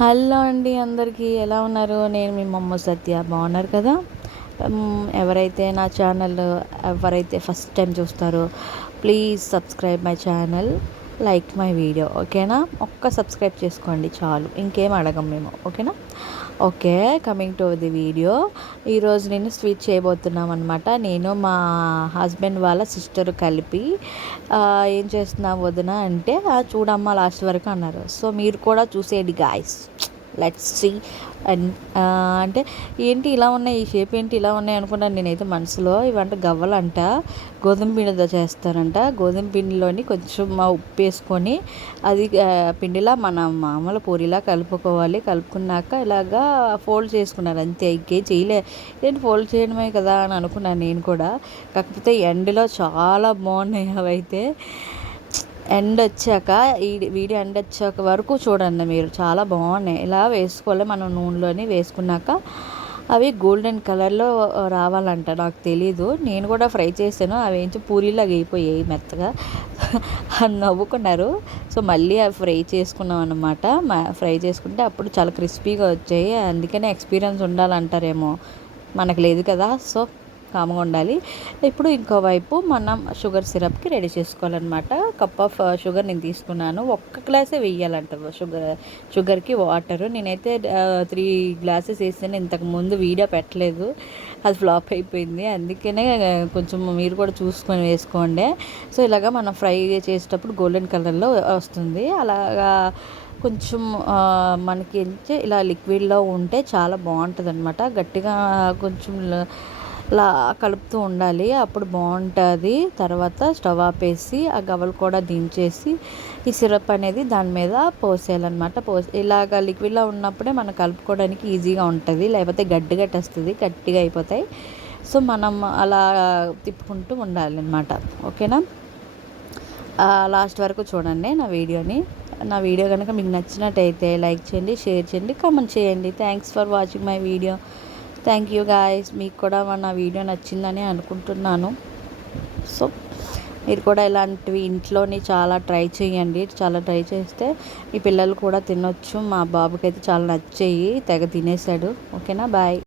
Hello అండి అందరికీ ఎలా ఉన్నారు? నేను మీ మమ్మ సత్య. బాగున్నారు కదా? ఎవరైతే నా ఛానల్ ఎవరైతే ఫస్ట్ టైం చూస్తారో please subscribe my channel. Like my video ఓకేనా? ఒక్క సబ్స్క్రైబ్ చేసుకోండి చాలు. ఇంకేం అడగం మేము ఓకేనా? Okay coming to the video ఈరోజు నేను స్వీట్ చేయబోతున్నాం అనమాట నేను మా హస్బెండ్ వాళ్ళ సిస్టర్ కలిపి ఏం చేస్తున్నాం వదిన అంటే చూడమ్మా లాస్ట్ వరకు అన్నారు. సో మీరు కూడా చూసేయండి గాయస్ లెట్స్ సీ. అంటే ఏంటి ఇలా ఉన్నాయి ఈ షేప్ ఏంటి ఇలా ఉన్నాయి అనుకున్నాను నేనైతే మనసులో. ఇవంట గవ్వలంట గోధుమ పిండితో చేస్తారంట. గోధుమ పిండిలోని కొంచెం ఉప్పు వేసుకొని అది పిండిలా మన మామూలు పూరిలా కలుపుకోవాలి. కలుపుకున్నాక ఇలాగా ఫోల్డ్ చేసుకున్నారు. అంతే ఇంకే చేయలే. ఏంటి ఫోల్డ్ చేయడమే కదా అని అనుకున్నాను నేను కూడా. కాకపోతే ఎండలో చాలా బాగున్నాయి అవైతే ఎండ్ వచ్చాక ఈ వీడి ఎండ్ వచ్చాక వరకు చూడండి మీరు. చాలా బాగున్నాయి. ఇలా వేసుకోవాలి మనం నూనెలోని వేసుకున్నాక. అవి గోల్డెన్ కలర్లో రావాలంట. నాకు తెలీదు. నేను కూడా ఫ్రై చేశాను. అవి ఏంచి పూరీలాగా అయిపోయాయి మెత్తగా. నవ్వుకున్నారు. సో మళ్ళీ అవి ఫ్రై చేసుకున్నాం అనమాట ఫ్రై చేసుకుంటే అప్పుడు చాలా క్రిస్పీగా వచ్చాయి. అందుకనే ఎక్స్పీరియన్స్ ఉండాలంటారేమో. మనకు లేదు కదా. సో కామ్గా ఉండాలి. ఇప్పుడు ఇంకోవైపు మనం షుగర్ సిరప్కి రెడీ చేసుకోవాలన్నమాట. కప్ ఆఫ్ షుగర్ నేను తీసుకున్నాను. ఒక్క గ్లాసే వేయాలంట షుగర్ షుగర్కి వాటర్. నేనైతే త్రీ గ్లాసెస్ వేసాను ఇంతకు ముందు వీడియో పెట్టలేదు. అది ఫ్లాప్ అయిపోయింది. అందుకనే కొంచెం మీరు కూడా చూసుకొని వేసుకోండి. సో ఇలాగా మనం ఫ్రై చేసేటప్పుడు గోల్డెన్ కలర్లో వస్తుంది. అలాగా కొంచెం మనకి ఇలా లిక్విడ్లో ఉంటే చాలా బాగుంటుంది అనమాట గట్టిగా కొంచెం లా కలుపుతూ ఉండాలి. అప్పుడు బాగుంటుంది. తర్వాత స్టవ్ ఆపేసి ఆ గవలు కూడా దించేసి ఈ సిరప్ అనేది దాని మీద పోసేయాలన్నమాట. పోసి ఇలాగ లిక్విడ్లో ఉన్నప్పుడే మనం కలుపుకోవడానికి ఈజీగా ఉంటుంది. లేకపోతే గడ్డి గట్టేస్తుంది గట్టిగా అయిపోతాయి. సో మనం అలా తిప్పుకుంటూ ఉండాలన్నమాట. ఓకేనా? లాస్ట్ వరకు చూడండి నా వీడియోని. నా వీడియో కనుక మీకు నచ్చినట్టయితే లైక్ చేయండి షేర్ చేయండి కామెంట్ చేయండి. Thanks for watching my video thank you guys మీకు కూడా నా వీడియో నచ్చిందని అనుకుంటున్నాను. సో మీరు కూడా ఇలాంటివి ఇంట్లోని చాలా ట్రై చేయండి. చాలా ట్రై చేస్తే మీ పిల్లలు కూడా తినొచ్చు. మా బాబుకి అయితే చాలా నచ్చేయి. తెగ తినేసాడు ఓకేనా బాయ్